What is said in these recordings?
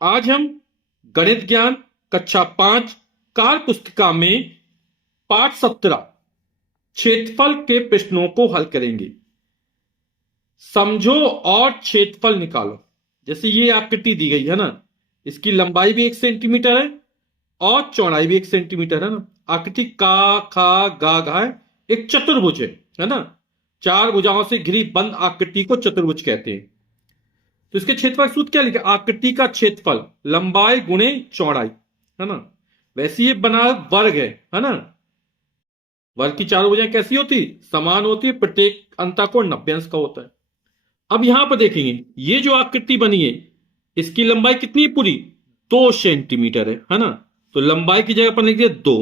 आज हम गणित ज्ञान कक्षा 5 कार्य पुस्तिका में पाठ 17 क्षेत्रफल के प्रश्नों को हल करेंगे। समझो और क्षेत्रफल निकालो। जैसे ये आकृति दी गई है ना, इसकी लंबाई भी 1 सेंटीमीटर है और चौड़ाई भी 1 सेंटीमीटर है ना। आकृति का खा गा घा है, एक चतुर्भुज है ना। 4 भुजाओं से घिरी बंद आकृति को चतुर्भुज कहते हैं। तो इसके क्षेत्रफल सूत्र क्या लिखा? आकृति का क्षेत्रफल लंबाई गुणे चौड़ाई, है ना। वैसे ये बना वर्ग है ना। वर्ग की चारों भुजाएं कैसी होती? समान होती है, प्रत्येक अंतःकोण 90 अंश का होता है। अब यहां पर देखेंगे, ये जो आकृति बनी है इसकी लंबाई कितनी है? पूरी 2 सेंटीमीटर है ना। तो लंबाई की जगह पर लिख दिया 2।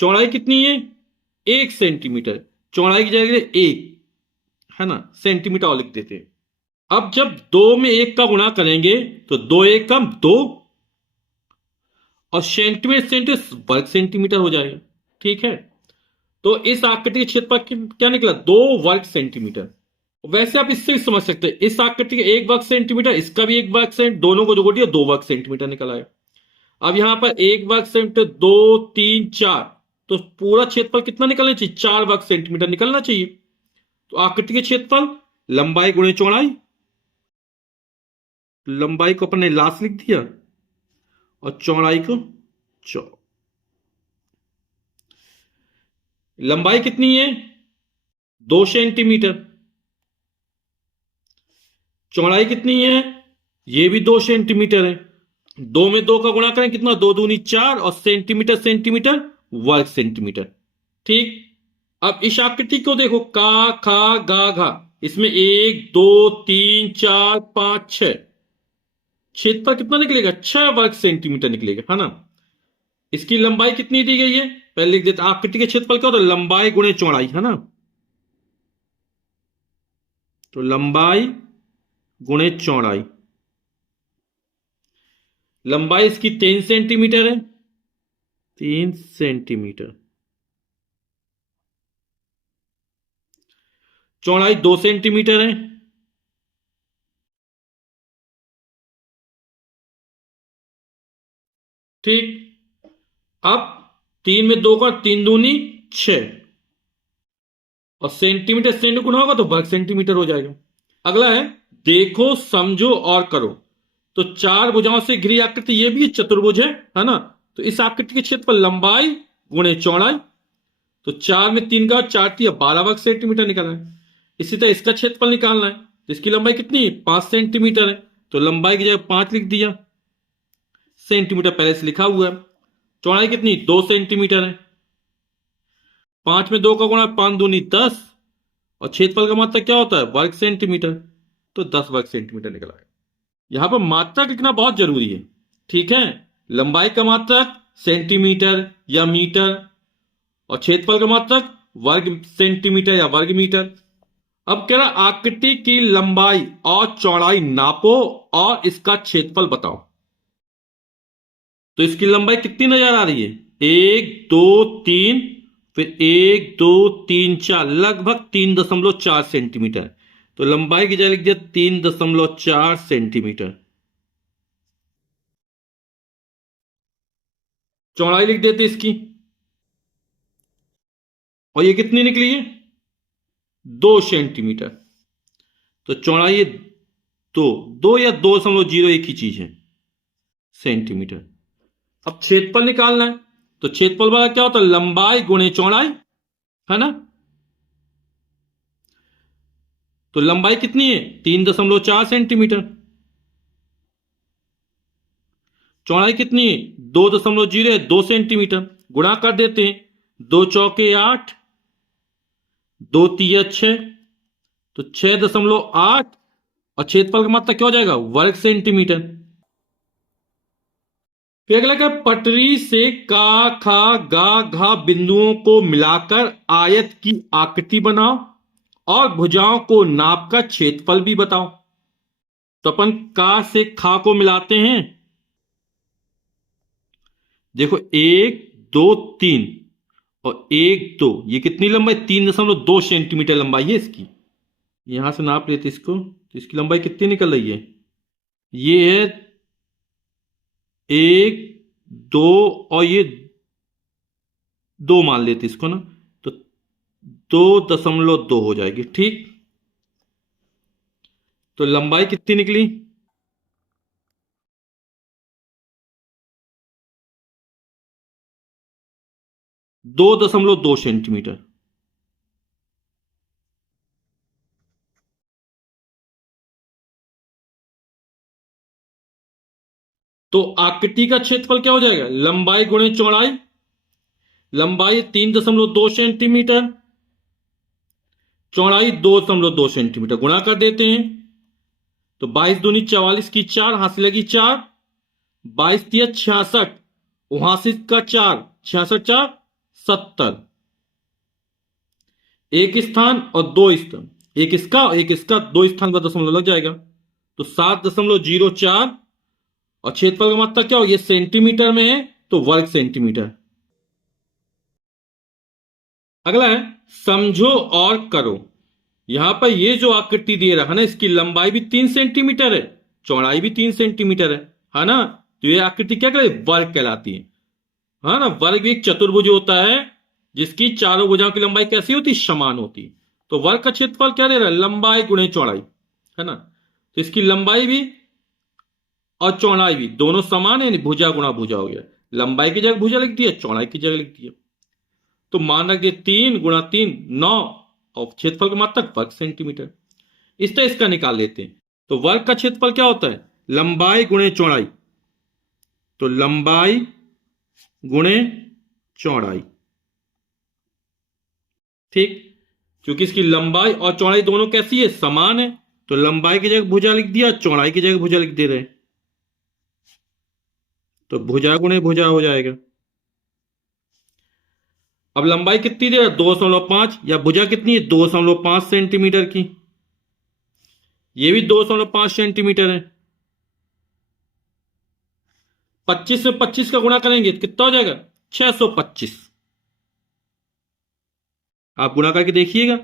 चौड़ाई कितनी है? 1 सेंटीमीटर। चौड़ाई की जगह लिख दिया 1, है ना, सेंटीमीटर और लिख देते हैं। अब जब 2 में 1 का गुणा करेंगे तो 2 1 कम 2 और सेंटीमीटर सेंटीमीटर वर्ग सेंटीमीटर हो जाएगा। ठीक है, तो इस आकृति के क्षेत्रफल क्या निकला? 2 वर्ग सेंटीमीटर। वैसे आप इससे भी समझ सकते हैं, इस आकृति का 1 वर्ग सेंटीमीटर, इसका भी 1 वर्ग सेंटीमीटर, दोनों को जोड़ दिया 2 वर्ग सेंटीमीटर निकल आया। अब यहां पर 1 वर्ग सेंटीमीटर, 2 3 4, तो पूरा क्षेत्रफल कितना निकलना चाहिए? 4 वर्ग सेंटीमीटर निकलना चाहिए। तो आकृति के क्षेत्रफल लंबाई गुणे चौड़ाई, लंबाई को अपन ने लास्ट लिख दिया और चौड़ाई को लंबाई कितनी है? 2 सेंटीमीटर। चौड़ाई कितनी है? ये भी 2 सेंटीमीटर है। 2 में 2 का गुणा करें कितना? 2 दूनी 4 और सेंटीमीटर सेंटीमीटर वर्ग सेंटीमीटर। ठीक, अब इस आकृति को देखो, का खा गा घा, इसमें 1 2 3 4 5 6, क्षेत्रफल कितना निकलेगा? 6 वर्ग सेंटीमीटर निकलेगा, है ना। इसकी लंबाई कितनी दी गई है? पहले लिख देते, आकृति के क्षेत्रफल क्या होता है? लंबाई गुणे चौड़ाई, है ना। तो लंबाई गुणे चौड़ाई, लंबाई इसकी 3 सेंटीमीटर है, 3 सेंटीमीटर। चौड़ाई 2 सेंटीमीटर है। ठीक, अब 3 में 2 का 3 दूनी 6 और सेंटीमीटर सेंटीमीटर गुना होगा तो वर्ग सेंटीमीटर हो जाएगा। अगला है देखो समझो और करो। तो 4 भुजाओं से घिरी आकृति, ये भी चतुर्भुज है ना। तो इस आकृति के क्षेत्रफल लंबाई गुणे चौड़ाई, तो 4 में 3 का 4 3 12 वर्ग सेंटीमीटर निकलना है। इसी तरह इसका क्षेत्रफल निकालना है, तो इसकी लंबाई कितनी है? 5 सेंटीमीटर है। तो लंबाई की जगह 5 लिख दिया, सेंटीमीटर पहले से लिखा हुआ है। चौड़ाई कितनी? 2 सेंटीमीटर है। 5 में 2 का गुणा, 5 दूनी 10 और क्षेत्रफल का मात्रक क्या होता है? वर्ग सेंटीमीटर। तो 10 वर्ग सेंटीमीटर निकला है। यहां पर मात्रक लिखना बहुत जरूरी है। ठीक है, लंबाई का मात्रक सेंटीमीटर या मीटर और क्षेत्रफल का मात्रक वर्ग सेंटीमीटर या वर्ग मीटर। अब कह रहा आकृति की लंबाई और चौड़ाई नापो और इसका क्षेत्रफल बताओ। तो इसकी लंबाई कितनी नजर आ रही है? 1 2 3, फिर 1 2 3 4, लगभग 3.4 सेंटीमीटर। तो लंबाई की जगह लिख दिया 3.4 सेंटीमीटर। चौड़ाई लिख देते इसकी, और ये कितनी निकली है? 2 सेंटीमीटर। तो चौड़ाई ये 2 2 या 2.0 एक ही चीज है, सेंटीमीटर। अब क्षेत्रफल निकालना है, तो क्षेत्रफल वाला क्या होता है? लंबाई गुणे चौड़ाई, है ना। तो लंबाई कितनी है? 3.4 सेंटीमीटर। चौड़ाई कितनी है? 2.0 2 सेंटीमीटर। गुणा कर देते हैं, 2 चौके 8, 2 तिया 6, तो 6.8 और क्षेत्रफल का मात्रक क्या हो जाएगा? वर्ग सेंटीमीटर। फिर अगला क्या? पटरी से का खा गा घा बिंदुओं को मिलाकर आयत की आकृति बनाओ और भुजाओं को नापकर क्षेत्रफल भी बताओ। तो अपन का से खा को मिलाते हैं। देखो 1 2 3 और 1 2, ये कितनी लंबाई? 3.2 सेंटीमीटर लंबाई है इसकी। यहां से नाप लेते इसको, तो इसकी लंबाई कितनी निकल रही है? ये है 1 2 और ये 2 मान लेते इसको ना, तो 2.2 हो जाएगी। ठीक, तो लंबाई कितनी निकली? 2.2 सेंटीमीटर। तो आकृति का क्षेत्रफल क्या हो जाएगा? लंबाई गुणे चौड़ाई। लंबाई 3.2 सेंटीमीटर, चौड़ाई 2.2 सेंटीमीटर, गुणा कर देते हैं। तो 22 दूनी 44 की 4, हाथ से लगी 4, 22 तिया 66, वहां से का 4, 66 4 70। एक स्थान और 2 स्थान, एक इसका 2 स्थान पर दशमलव लग जाएगा, तो 7.04। और क्षेत्रफल का मात्रा क्या हो? ये सेंटीमीटर में है तो वर्ग सेंटीमीटर। अगला है समझो और करो। यहां पर ये जो आकृति दे रहा है ना, इसकी लंबाई भी 3 सेंटीमीटर है, चौड़ाई भी 3 सेंटीमीटर है ना। तो ये आकृति क्या कहलाती है? वर्ग कहलाती है ना। वर्ग भी एक चतुर्भुज होता है जिसकी चारों भुजाओं की लंबाई कैसी होती है? समान होती है। तो वर्ग का क्षेत्रफल क्या दे रहा है? लंबाई गुणे चौड़ाई, है ना। तो इसकी लंबाई भी और चौड़ाई भी दोनों समान है, भुजा गुणा भुजा हो गया। लंबाई की जगह भुजा लिख दिया, चौड़ाई की जगह लिख दिया। तो मान रख दिए 3 गुणा 3 9, और क्षेत्रफल की मात्रा वर्ग सेंटीमीटर। इस तरह इसका निकाल लेते हैं। तो वर्ग का क्षेत्रफल क्या होता है? लंबाई गुणे चौड़ाई। तो लंबाई गुणे चौड़ाई। ठीक, क्योंकि इसकी लंबाई और चौड़ाई दोनों कैसी है? समान है। तो लंबाई की जगह भुजा लिख दिया, चौड़ाई की जगह भुजा लिख दे रहे, तो भुजा गुणे भुजा हो जाएगा। अब लंबाई कितनी दे रहा है? 2.5, या भुजा कितनी है? 2.5 सेंटीमीटर की। ये भी 2.5 सेंटीमीटर है। 25 में 25 का गुणा करेंगे तो कितना हो जाएगा? 625। आप गुणा करके देखिएगा।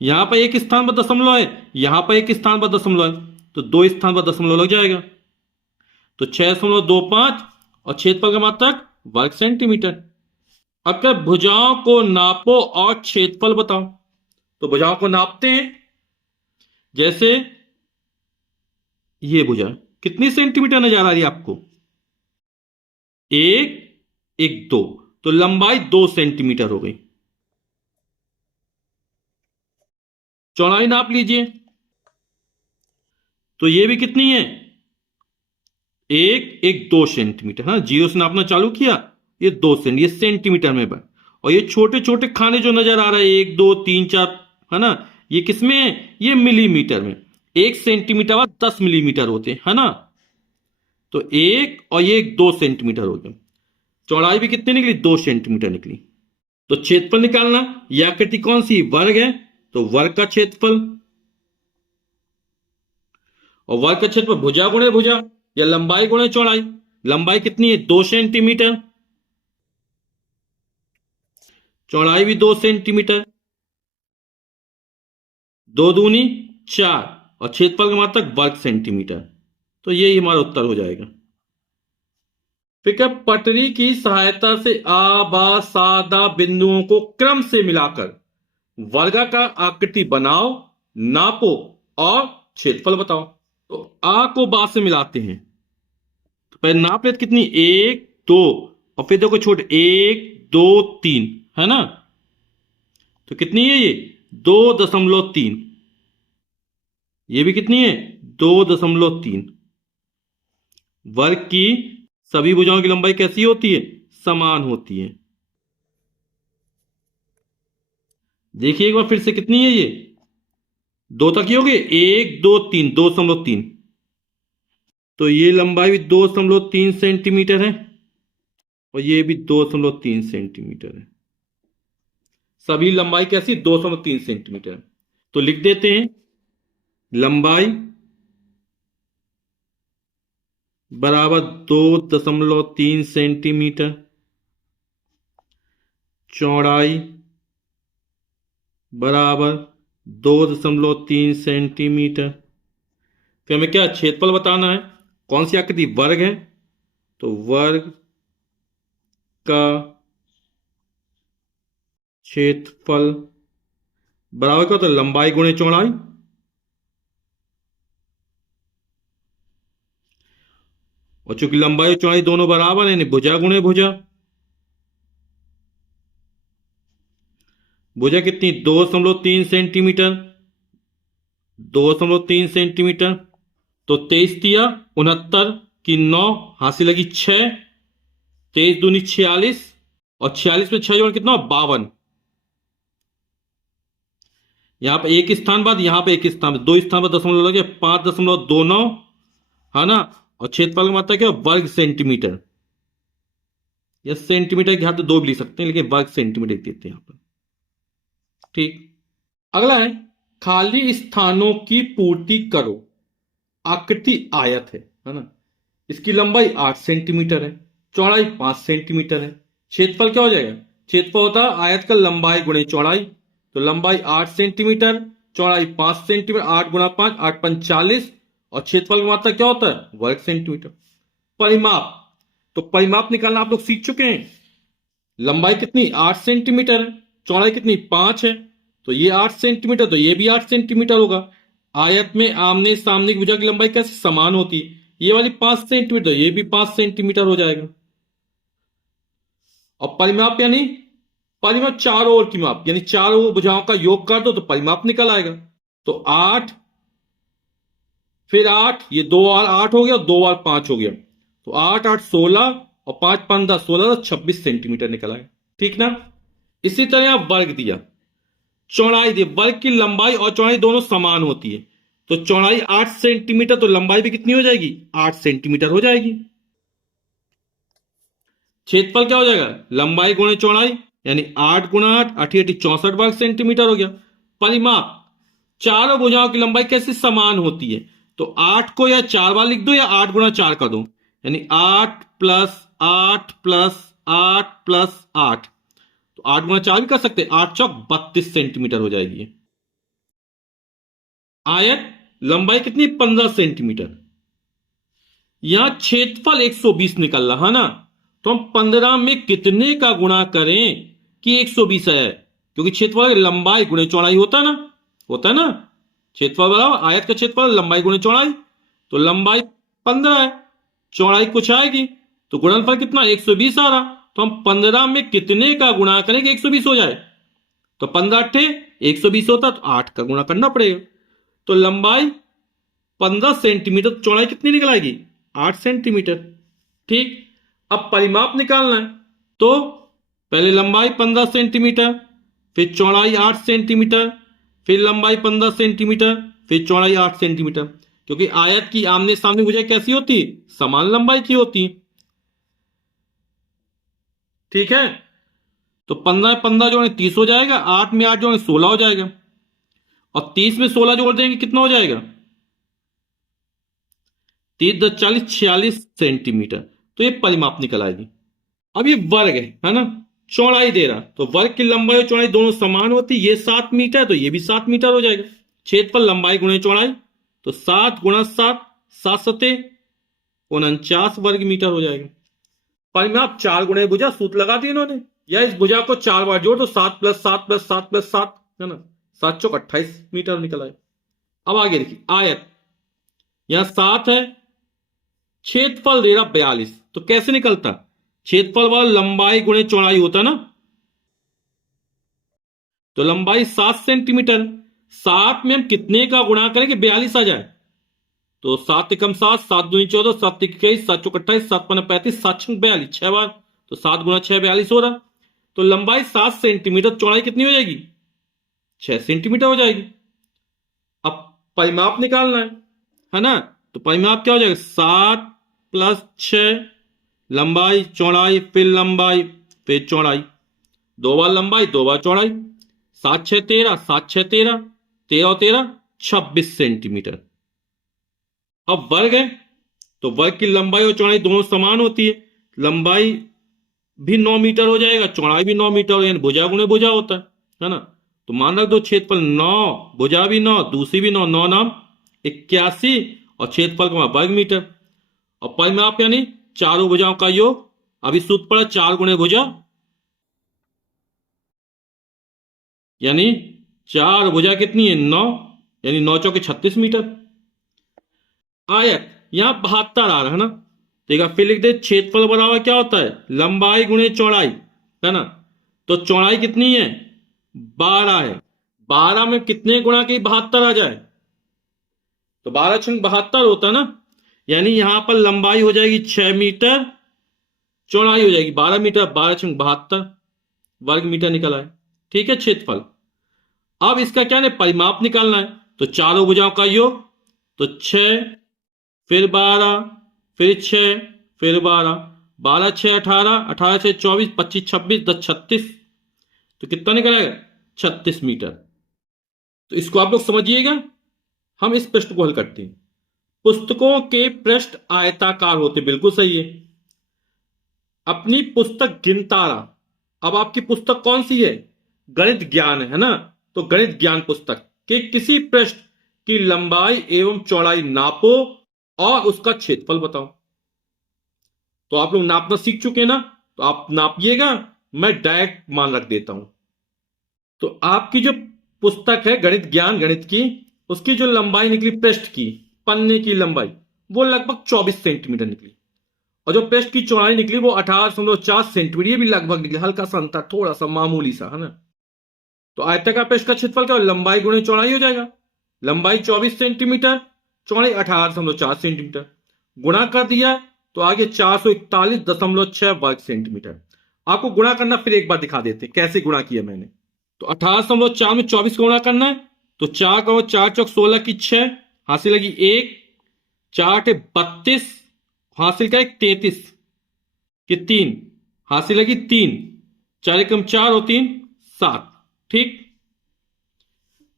यहां पर एक स्थान पर दशमलव है, यहां पर एक स्थान पर दशमलव है, तो 2 स्थान पर दशमलव लग जाएगा। तो 6.25 और क्षेत्रफल का मात्रक वर्ग सेंटीमीटर। अब क्या? भुजाओं को नापो और क्षेत्रफल बताओ। तो भुजाओं को नापते हैं। जैसे ये भुजा कितनी सेंटीमीटर नजर आ रही है आपको? 1 1 2, तो लंबाई 2 सेंटीमीटर हो गई। चौड़ाई नाप लीजिए, तो ये भी कितनी है? 1 1 2 सेंटीमीटर। हाँ, जीरो से नापना चालू किया, ये 2 सेंटीमीटर, ये सेंटीमीटर में बन। और ये छोटे छोटे खाने जो नजर आ रहा है 1 2 3 4, है ना, ये किसमें है? ये मिलीमीटर में। 1 सेंटीमीटर बाद 10 मिलीमीटर होते है ना। तो 1 और ये 2 सेंटीमीटर हो गया। चौड़ाई भी कितनी निकली? 2 सेंटीमीटर निकली। तो क्षेत्रफल निकालना, यह आकृति कौन सी? वर्ग है, तो वर्ग का क्षेत्रफल। और वर्ग का क्षेत्रफल भुजा गुणे भुजा, या लंबाई गुणे चौड़ाई। लंबाई कितनी है? 2 सेंटीमीटर, चौड़ाई भी 2 सेंटीमीटर, 2 दूनी 4, और क्षेत्रफल का मात्रक वर्ग सेंटीमीटर। तो यही हमारा उत्तर हो जाएगा। फिर क्या? पटरी की सहायता से आ बा सा दा बिंदुओं को क्रम से मिलाकर वर्गाकार आकृति बनाओ, नापो और क्षेत्रफल बताओ। तो आ को बा से मिलाते हैं, तो पहले नाप लेते कितनी? 1 2, और फिर देखो छोटे 1 2 3, है ना। तो कितनी है ये? 2.3। ये भी कितनी है? 2.3। वर्ग की सभी भुजाओं की लंबाई कैसी होती है? समान होती है। देखिए एक बार फिर से, कितनी है ये? 2 तक ही होगी, 1 2 3, 2.3। तो ये लंबाई भी 2.3 सेंटीमीटर है, और ये भी 2.3 सेंटीमीटर है। सभी लंबाई कैसी? 2.3 सेंटीमीटर। तो लिख देते हैं, लंबाई बराबर 2.3 सेंटीमीटर, चौड़ाई बराबर 2.3 सेंटीमीटर। फिर हमें क्या? क्षेत्रफल बताना है। कौन सी आकृति? वर्ग है, तो वर्ग का क्षेत्रफल बराबर क्या होता है? लंबाई गुणे चौड़ाई। और चूंकि लंबाई और चौड़ाई दोनों बराबर है, यानी भुजा गुणे भुजा। भुजा कितनी? 2.3 सेंटीमीटर, 2.3 सेंटीमीटर। तो 23 तिया 69 की 9, हासिल लगी 6, 23 दूनी 46, और 46 में 6 जोड़ कितना? 52। यहां पे एक स्थान बाद, यहां पे एक स्थान, दो स्थान पर दशमलव लगे, 5.29 है ना। और क्षेत्रफल का मात्रा क्या? वर्ग सेंटीमीटर, या सेंटीमीटर के हाथ तो दो भी लिख सकते हैं, लेकिन वर्ग सेंटीमीटर देते हैं यहां पर। ठीक। अगला है खाली स्थानों की पूर्ति करो। आकृति आयत है ना। इसकी लंबाई 8 सेंटीमीटर है, चौड़ाई 5 सेंटीमीटर है। क्षेत्रफल क्या हो जाएगा? क्षेत्रफल होता है आयत का लंबाई गुणे चौड़ाई। तो लंबाई 8 सेंटीमीटर, चौड़ाई 5 सेंटीमीटर, 8 गुणा 5 8 5 40, और क्षेत्रफल की मात्रा क्या होता है? वर्ग सेंटीमीटर। परिमाप, तो परिमाप निकालना आप लोग सीख चुके हैं। लंबाई कितनी? 8 सेंटीमीटर है, चौड़ाई कितनी? 5 है, तो ये 8 सेंटीमीटर, तो ये भी 8 सेंटीमीटर होगा। आयत में आमने सामने की भुजा की लंबाई कैसे समान होती है? ये वाली 5 सेंटीमीटर, ये भी 5 सेंटीमीटर हो जाएगा। और परिमाप यानी परिमाप चारों ओर की माप, यानी चारों भुजाओं का योग कर दो तो परिमाप निकल आएगा। तो 8 फिर 8, ये 2 और 8 हो गया, 2 और 5 हो गया, तो 8 8 16, और 5 15 16, तो 26 सेंटीमीटर निकल आएगा। ठीक ना। इसी तरह यहां वर्ग दिया, चौड़ाई दी। वर्ग की लंबाई और चौड़ाई दोनों समान होती है, तो चौड़ाई 8 सेंटीमीटर, तो लंबाई भी कितनी हो जाएगी? 8 सेंटीमीटर हो जाएगी। क्षेत्रफल क्या हो जाएगा? लंबाई गुणे चौड़ाई, यानी 8 गुणा 8 8 64 वर्ग सेंटीमीटर हो गया। परिमाप, चारों भुजाओं की लंबाई कैसे समान होती है? तो 8 को या 4 बार लिख दो, या 8 गुणा 4 कर दो, यानी 8 प्लस 8 प्लस 8 प्लस 8, तो 8 गुणा 4 भी कर सकते हैं, 8 चौक 32 सेंटीमीटर हो जाएगी। आयत लंबाई कितनी? 15 सेंटीमीटर। यहां क्षेत्रफल 120 निकल रहा है ना, तो हम 15 में कितने का गुणा करें कि 120 है? क्योंकि क्षेत्रफल लंबाई गुणे चौड़ाई होता है ना, होता है ना। क्षेत्रफल बराबर आयत का क्षेत्रफल लंबाई गुणे चौड़ाई, तो लंबाई 15 है, चौड़ाई कुछ आएगी, तो गुणनफल कितना? 120 आ रहा। तो हम 15 में कितने का गुणा करें कि 120 हो जाए? तो 15 अट्ठे 120 होता, तो 8 का गुणा करना पड़ेगा। तो लंबाई 15 सेंटीमीटर, चौड़ाई कितनी निकल आएगी? 8 सेंटीमीटर। ठीक। अब परिमाप निकालना है, तो पहले लंबाई 15 सेंटीमीटर, फिर चौड़ाई 8 सेंटीमीटर, फिर लंबाई 15 सेंटीमीटर, फिर चौड़ाई 8 सेंटीमीटर। क्योंकि आयत की आमने सामने भुजाएं कैसी होती? समान लंबाई की होती। ठीक है। तो 15 15 जोड़े 30 हो जाएगा, 8 में 8 जोड़े 16 हो जाएगा, और 30 में 16 जोड़ देंगे कितना हो जाएगा? 30 10 40 46 सेंटीमीटर। तो ये परिमाप निकल आएगी। अब ये वर्ग है ना, चौड़ाई दे रहा, तो वर्ग की लंबाई और चौड़ाई दोनों समान होती। ये 7 मीटर, तो ये भी 7 मीटर हो जाएगा। क्षेत्रफल लंबाई गुणे चौड़ाई, तो 7 गुणा 7, 7 सते 49 वर्ग मीटर हो जाएगा। परिमाप 4 गुणे भुजा, सूत्र लगा दी इन्होंने, या इस भुजा को 4 बार जोड़, तो 7 प्लस 7 प्लस 7 प्लस 7 है ना, 7 चौक 28 मीटर निकल आए। अब आगे देखिए आयत, यहां 7 है, क्षेत्रफल दे रहा 42, तो कैसे निकलता? क्षेत्रफल वाला लंबाई गुणे चौड़ाई होता ना, तो लंबाई 7 सेंटीमीटर, 7 में हम कितने का गुणा करें कि 42 आ जाए? तो 7 एकम 7, 7 दूनी 14, 7 21, 7 चौक 28, 7 पन्ना 35, 7 छंग 42, 6 बार, तो 7 गुणा 6 42 हो रहा। तो लंबाई 7 सेंटीमीटर, चौड़ाई कितनी हो जाएगी? 6 सेंटीमीटर हो जाएगी। अब परिमाप निकालना है ना, तो परिमाप क्या हो जाएगा? 7 प्लस 6, लंबाई चौड़ाई, फिर लंबाई फिर चौड़ाई, 2 बार लंबाई 2 बार चौड़ाई, 7 6 13, 7 6 13, 13 और 13 26 सेंटीमीटर। अब वर्ग है, तो वर्ग की लंबाई और चौड़ाई दोनों समान होती है, लंबाई भी 9 मीटर हो जाएगा, चौड़ाई भी 9 मीटर हो, यानी भुजा गुणे भुजा होता है ना। तो मान रख दो क्षेत्रफल 9, भुजा भी 9, दूसरी भी 9, 9 नाम 81, और क्षेत्रफल का वर्ग मीटर। और परिमाप यानी चारों भुजाओं का योग। अभी सूत्र पड़ा 4 गुणे भुजा, यानी 4 भुजा कितनी है 9, यानी 9 चौके 36 मीटर। आयत यहां 72 आ रहा है ना, देखा फिर लिख दे क्षेत्रफल बराबर क्या होता है लंबाई गुणे चौड़ाई, है ना। तो चौड़ाई कितनी है 12 है, 12 में कितने गुणा की 72 आ जाए, तो 12 छंग 72 होता है ना, यानी यहां पर लंबाई हो जाएगी 6 मीटर, चौड़ाई हो जाएगी 12 मीटर, 12 छंग 72 वर्ग मीटर निकला है। ठीक है क्षेत्रफल। अब इसका क्या है परिमाप निकालना है, तो चारों भुजाओं का योग, तो 6 फिर 12 फिर 6 फिर 12, 12 6 18, 18 6 24, 25 26, 10 36, तो कितना निकलेगा 36 मीटर। तो इसको आप लोग समझिएगा। हम इस प्रश्न को हल करते हैं। पुस्तकों के पृष्ठ आयताकार होते, बिल्कुल सही है। अपनी पुस्तक गिनतारा, अब आपकी पुस्तक कौन सी है गणित ज्ञान है ना, तो गणित ज्ञान पुस्तक के किसी पृष्ठ की लंबाई एवं चौड़ाई नापो और उसका क्षेत्रफल बताओ। तो आप लोग नापना सीख चुके ना, तो आप नापिएगा, मैं डायरेक्ट मान रख देता हूं। तो आपकी जो पुस्तक है गणित ज्ञान गणित की, उसकी जो लंबाई निकली पृष्ठ की, पन्ने की लंबाई वो लगभग 24 सेंटीमीटर निकली, और जो पृष्ठ की चौड़ाई निकली वो 18.4 सेंटीमीटर, ये भी लगभग निकली, हल्का सा अंतर, थोड़ा सा मामूली सा, है ना। तो आयताकार पृष्ठ का क्षेत्रफल क्या, लंबाई गुणे चौड़ाई हो जाएगा। लंबाई 24 सेंटीमीटर, चौड़ाई 18.4 सेंटीमीटर, गुणा कर दिया तो आगे 441.6 वर्ग सेंटीमीटर। आपको गुणा करना फिर एक बार दिखा देते कैसे गुणा किया मैंने। तो 18.4 में 24 को गुणा करना है, तो 4 का 4 चौक 16 की 6, हासिल लगी 1, 4 32, हासिल का 33 कि 3, हासिल लगी 3, 4 एकम 4 और 3 7। ठीक,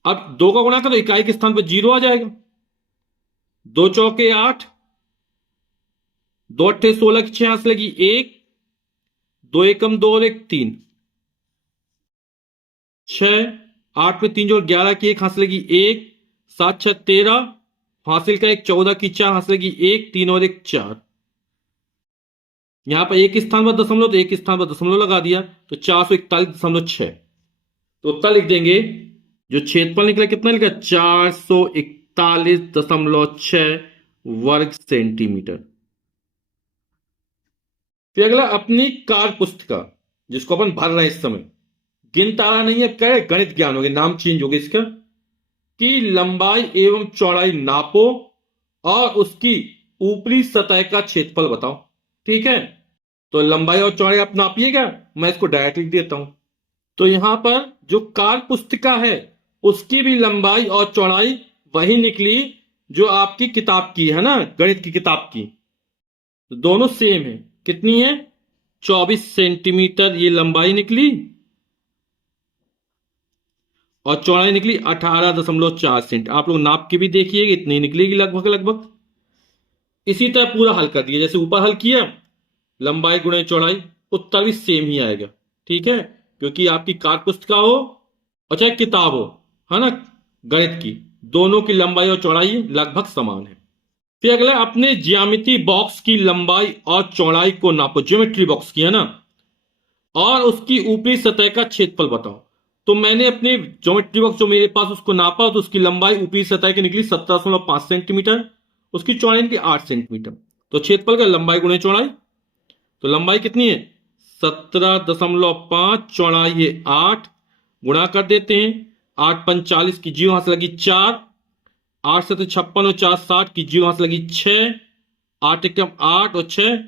अब 2 का गुणा करो, इकाई के स्थान पर 0 आ जाएगा, 2 चौके 8, 2 अट्ठे 16 की 6, हासिल लगी 1, 2 एकम 2 और 1 3, 6, 8 में 3 जोड़ 11 की 1, हासिल लगी 1, 7 6 13, हासिल का 1 14 की 4, हासिल लगी 1 3 और 1 4। यहां पर एक स्थान पर दशमलव, तो एक स्थान पर दशमलव लगा दिया, तो 441.6। तो उत्तर लिख देंगे, जो क्षेत्रफल निकला कितना निकला 441.6 वर्ग सेंटीमीटर। फिर अगला अपनी कार्य पुस्तिका, जिसको अपन भर रहे हैं इस समय, गिनतारा नहीं है, क्या है गणित ज्ञान हो गया, नाम चेंज हो गया इसका, की लंबाई एवं चौड़ाई नापो और उसकी ऊपरी सतह का क्षेत्रफल बताओ। ठीक है, तो लंबाई और चौड़ाई आप नापिएगा, मैं इसको डायरेक्ट लिख देता हूं। तो यहां पर जो कार्य पुस्तिका है उसकी भी लंबाई और चौड़ाई वही निकली जो आपकी किताब की है ना, गणित की किताब की, तो दोनों सेम है। कितनी है 24 सेंटीमीटर ये लंबाई निकली, और चौड़ाई निकली 18.4 सेंट। आप लोग नाप के भी देखिएगा, इतनी निकलेगी लगभग लगभग। इसी तरह पूरा हल कर दिया, जैसे ऊपर हल किया लंबाई गुणे चौड़ाई, उत्तर भी सेम ही आएगा। ठीक है, क्योंकि आपकी कार्य पुस्तिका हो और चाहे किताब हो, है ना, गणित की, दोनों की लंबाई और चौड़ाई लगभग समान है। फिर अगला, अपने ज्यामिति बॉक्स की लंबाई और चौड़ाई को नापो, ज्योमेट्री बॉक्स की, है ना, और उसकी ऊपरी सतह का क्षेत्रफल बताओ। तो मैंने अपने ज्योमेट्री बॉक्स जो मेरे पास उसको नापा, तो उसकी लंबाई ऊपरी सतह की निकली 17.5 सेंटीमीटर, उसकी चौड़ाई निकली 8 सेंटीमीटर। तो क्षेत्रफल का लंबाई गुणे चौड़ाई, तो लंबाई कितनी है 17.5, चौड़ाई है 8, गुणा कर देते हैं, 8 5 40 की 0, हाथ लगी 4, 8 7 56 और 4 60 की 0, हाथ लगी 6, 8 एकम 8 और 6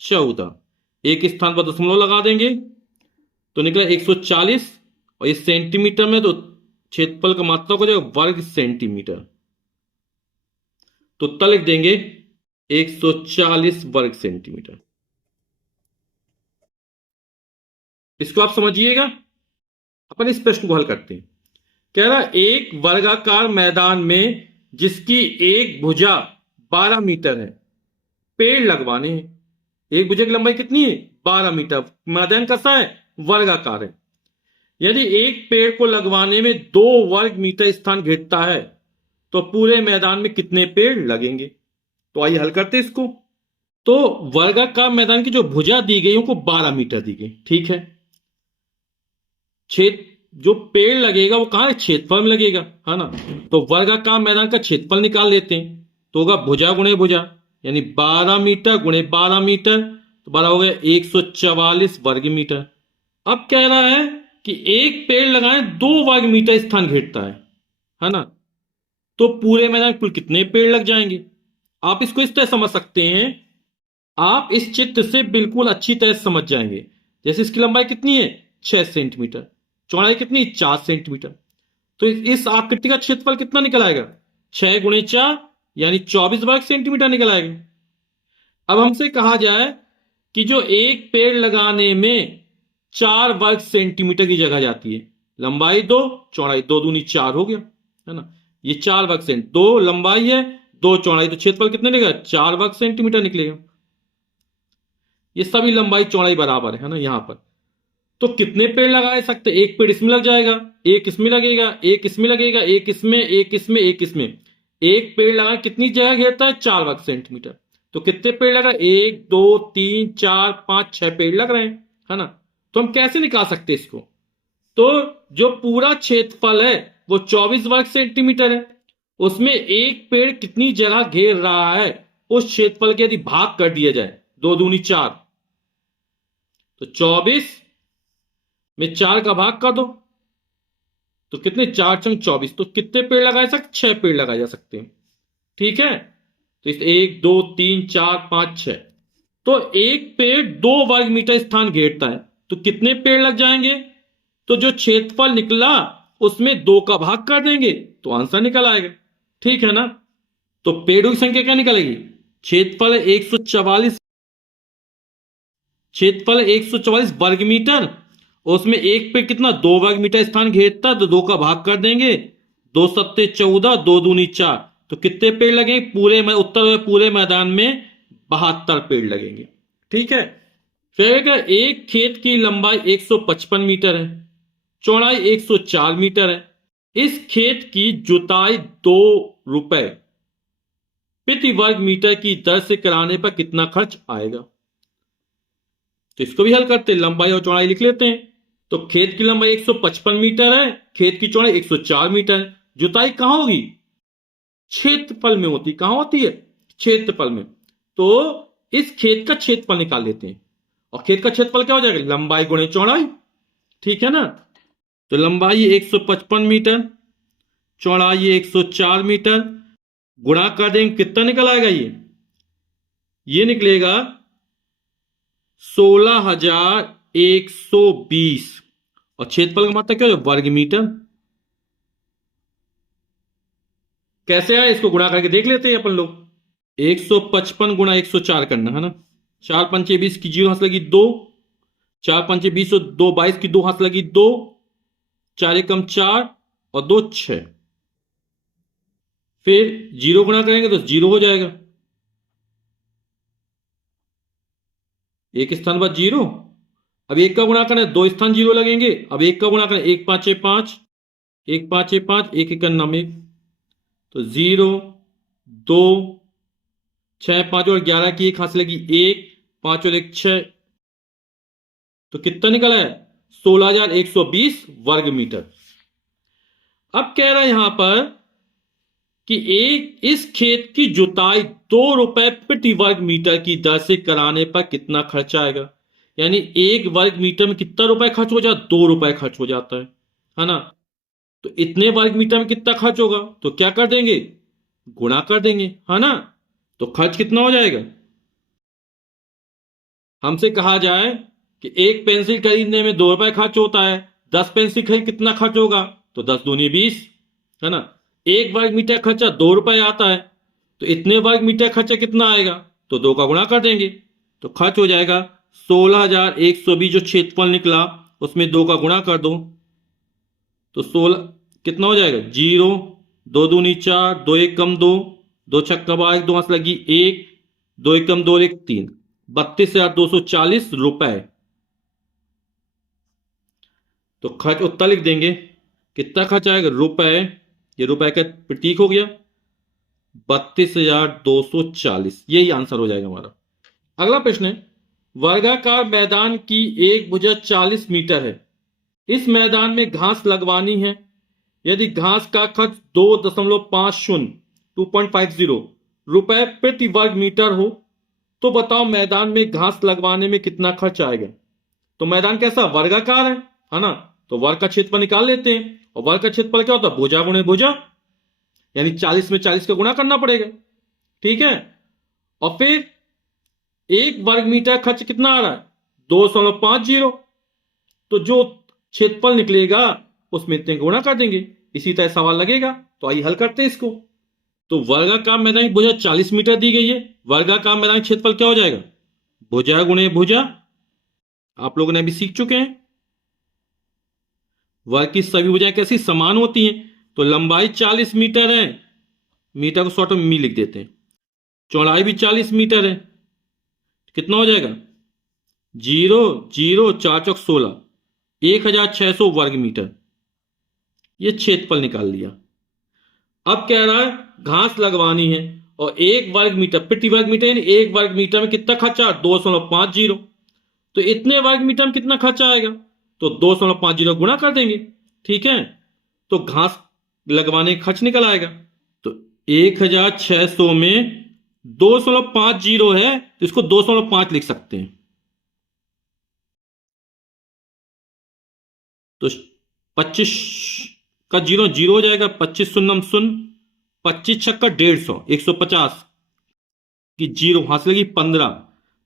14, एक स्थान पर दशमलव लगा देंगे तो निकला 140, और ये सेंटीमीटर में तो क्षेत्रफल का मात्रा हो जाएगा वर्ग सेंटीमीटर, तो उत्तर लिख देंगे 140 वर्ग सेंटीमीटर। इसको आप समझिएगा। अपन इस प्रश्न को हल करते हैं। कह रहा एक वर्गाकार मैदान में जिसकी एक भुजा 12 मीटर है, पेड़ लगवाने हैं। एक भुजा की लंबाई कितनी है 12 मीटर, मैदान कैसा है वर्गाकार है। यदि एक पेड़ को लगवाने में 2 वर्ग मीटर स्थान घिरता है तो पूरे मैदान में कितने पेड़ लगेंगे। तो आइए हल करते हैं इसको। तो वर्गाकार मैदान की जो भुजा दी गई उनको 12 मीटर दी गई, ठीक है। छेद जो पेड़ लगेगा वो कहां है, क्षेत्रफल में लगेगा, है ना। तो वर्गाकार मैदान का क्षेत्रफल निकाल लेते हैं, तो होगा भुजा गुणे भुजा, यानी 12 मीटर गुणे 12 मीटर, तो 12 हो गया 144 वर्ग मीटर। अब कह रहा है कि एक पेड़ लगाएं 2 वर्ग मीटर स्थान घेरता है ना। तो पूरे मैदान कुल कितने पेड़ लग जाएंगे। आप इसको इस तरह समझ सकते हैं, आप इस चित्र से बिल्कुल अच्छी तरह समझ जाएंगे। जैसे इसकी लंबाई कितनी है, 6 सेंटीमीटर, चौड़ाई कितनी, 4 सेंटीमीटर। तो इस आकृति का क्षेत्रफल कितना निकल आएगा, 6 गुणे 4 यानी 24 वर्ग सेंटीमीटर निकल आएगा। अब हमसे कहा जाए कि जो एक पेड़ लगाने में 4 वर्ग सेंटीमीटर की जगह जाती है, लंबाई 2 चौड़ाई 2 दूनी 4 हो गया, है ना। ये 4 वर्ग सेंट, 2 लंबाई है 2 चौड़ाई, तो क्षेत्रफल कितने निकलेगा, 4 वर्ग सेंटीमीटर निकलेगा। ये सभी लंबाई चौड़ाई बराबर है ना यहां पर। तो कितने पेड़ लगा सकते, एक पेड़ इसमें लग जाएगा, एक इसमें लगेगा, एक इसमें लगेगा, एक इसमें, एक इसमें, एक इसमें। एक पेड़ लगा कितनी जगह घेरता है, 4 वर्ग सेंटीमीटर। तो कितने पेड़ लगा, 1 2 3 4 5 6 पेड़ लग रहे हैं, है ना। तो हम कैसे निकाल सकते हैं इसको। तो जो पूरा क्षेत्रफल है वो 24 वर्ग सेंटीमीटर है, उसमें एक पेड़ कितनी जगह घेर रहा है, उस क्षेत्रफल के यदि भाग कर दिया जाए, 2 दूनी 4, तो 24 में 4 का भाग कर दो, तो कितने, 4 × 24, तो कितने पेड़ लगाए सकते, 6 पेड़ लगाए जा सकते हैं, ठीक है। तो इस 1 2 3 4 5 6, तो एक पेड़ 2 वर्ग मीटर स्थान घेरता है, तो कितने पेड़ लग जाएंगे। तो जो क्षेत्रफल निकला उसमें 2 का भाग कर देंगे तो आंसर निकल आएगा, ठीक है ना। तो पेड़ों की संख्या क्या निकलेगी, क्षेत्रफल 144, क्षेत्रफल 144 वर्ग मीटर, उसमें एक पेड़ कितना, 2 वर्ग मीटर स्थान घेरता, तो 2 का भाग कर देंगे, 2 सत्ते 14, 2 दूनी 4, तो कितने पेड़ लगेंगे, पूरे उत्तर पूरे मैदान में 72 पेड़ लगेंगे, ठीक है। फिर एक खेत की लंबाई 155 मीटर है, चौड़ाई 104 मीटर है, इस खेत की जुताई 2 रुपए प्रति वर्ग मीटर की दर से कराने पर कितना खर्च आएगा। तो इसको भी हल करते, लंबाई और चौड़ाई लिख लेते हैं। तो खेत की लंबाई 155 मीटर है, खेत की चौड़ाई 104 मीटर है, जुताई कहां होगी, क्षेत्रफल में होती, कहां होती है, क्षेत्रफल में। तो इस खेत का क्षेत्रफल निकाल लेते हैं, और खेत का क्षेत्रफल क्या हो जाएगा, लंबाई गुणे चौड़ाई, ठीक है ना। तो लंबाई 155 मीटर, चौड़ाई 104 मीटर, गुणा कर देंगे, कितना निकल आएगा, ये निकलेगा 16,120, और क्षेत्रफल का मात्रा क्या है, वर्ग मीटर। कैसे आए, इसको गुणा करके देख लेते हैं अपन लोग। 155 गुणा 104 करना है ना, 4 पंचे 20 की 0 हाथ लगी 2, 4 पंचे 20 और 2 22 की 2 हाथ लगी 2, 4 एकम 4 और 2 6, फिर 0 गुणा करेंगे तो 0 हो जाएगा, एक स्थान बाद 0। अब एक का गुणा करना है, 2 स्थान 0 लगेंगे, अब एक का गुणा करना, 1 5 5, 1 5 5, 1 1 नाम 1, तो 0 2 6 5 और 11 की 1 हाथ से लगी 1, 5 और 1 6, तो कितना निकला है, 16,120 वर्ग मीटर। अब कह रहा है यहां पर कि एक इस खेत की जुताई 2 रुपए प्रति वर्ग मीटर की दर से कराने पर कितना खर्च आएगा। यानी 1 वर्ग मीटर में कितना रुपए खर्च हो जाता, 2 रुपए खर्च हो जाता है ना। तो इतने वर्ग मीटर में कितना खर्च होगा, तो क्या कर देंगे, गुणा कर देंगे, है ना। तो खर्च कितना हो जाएगा, हमसे कहा जाए कि एक पेंसिल खरीदने में 2 रुपए खर्च होता है, 10 पेंसिल खरीद कितना खर्च होगा, तो 10 दूनी 20, है ना। 1 वर्ग मीटर खर्चा 2 रुपए आता है, तो इतने वर्ग मीटर खर्चा कितना आएगा, तो 2 का गुणा कर देंगे, तो खर्च हो जाएगा 16,120। जो क्षेत्रफल निकला उसमें 2 का गुणा कर दो, तो 16 कितना हो जाएगा, 0 2 दूनी 4, 2 1 कम 2, 2 छक्का 12, 2 हाथ लगी 1, 2 1 कम 2 1 3, 32,240 रुपए। तो खर्च उत्तर लिख देंगे, कितना खर्च आएगा, रुपए, ये रुपए का प्रतीक हो गया, 32,240, यही आंसर हो जाएगा हमारा। अगला प्रश्न है, वर्गाकार मैदान की एक भुजा 40 मीटर है। इस मैदान में घास लगवानी है। यदि घास का खर्च 2.50 रुपए प्रति वर्ग मीटर हो तो बताओ मैदान में घास लगवाने में कितना खर्च आएगा। तो मैदान कैसा, वर्गाकार है ना, तो वर्ग का क्षेत्रफल निकाल लेते हैं। और वर्ग का क्षेत्रफल क्या होता है, भुजा गुणे भुजा, यानी 40 में 40 का गुणा करना पड़ेगा। ठीक है, और फिर एक वर्ग मीटर खर्च कितना आ रहा है, 2.50, तो जो क्षेत्रफल निकलेगा उसमें इतने गुणा कर देंगे। इसी तरह सवाल लगेगा। तो आइए हल करते हैं इसको। तो वर्गाकार मैदान की भुजा 40 मीटर दी गई है। वर्गाकार मैदान का क्षेत्रफल क्या हो जाएगा, भुजा गुणे भुजा, आप लोगों ने अभी सीख चुके हैं। वर्ग की सभी भुजाएं कैसी, समान होती हैं। तो लंबाई 40 मीटर है, मीटर को शॉर्ट में मी लिख देते हैं। चौड़ाई भी 40 मीटर है, कितना हो जाएगा, 0 0 4 चौक 16, 1600 वर्ग मीटर। ये क्षेत्रफल निकाल लिया। अब कह रहा है घास लगवानी है और एक वर्ग मीटर प्रति वर्ग मीटर, यानी एक वर्ग मीटर में कितना खर्चा, 2.50। तो इतने वर्ग मीटर में कितना खर्चा आएगा, तो 2.50 गुणा कर देंगे। ठीक है, तो घास लगवाने का खर्च निकल आएगा। तो 1600 में 2.50 है तो इसको 2.5 लिख सकते हैं। तो 25 का 0 0 हो जाएगा, 25 शून्यम शून्य, 25 छक्का 150, 150 की 0 हासिल लगी 15,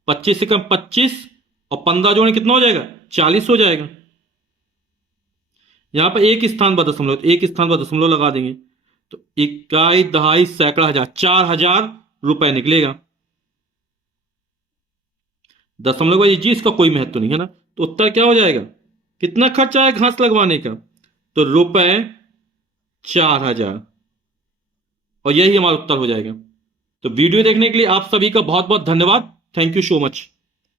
25 से कम 25 और 15 जोड़े कितना हो जाएगा, 40 हो जाएगा। यहां पर एक स्थान पर दशमलव, एक स्थान पर दशमलव लगा देंगे तो इकाई दहाई सैकड़ा हजार, 4000 रुपए निकलेगा। दशमलव जी इसका कोई महत्व नहीं है ना। तो उत्तर क्या हो जाएगा, कितना खर्चा है घास लगवाने का, तो रुपए 4000, और यही हमारा उत्तर हो जाएगा। तो वीडियो देखने के लिए आप सभी का बहुत बहुत धन्यवाद। Thank you so much.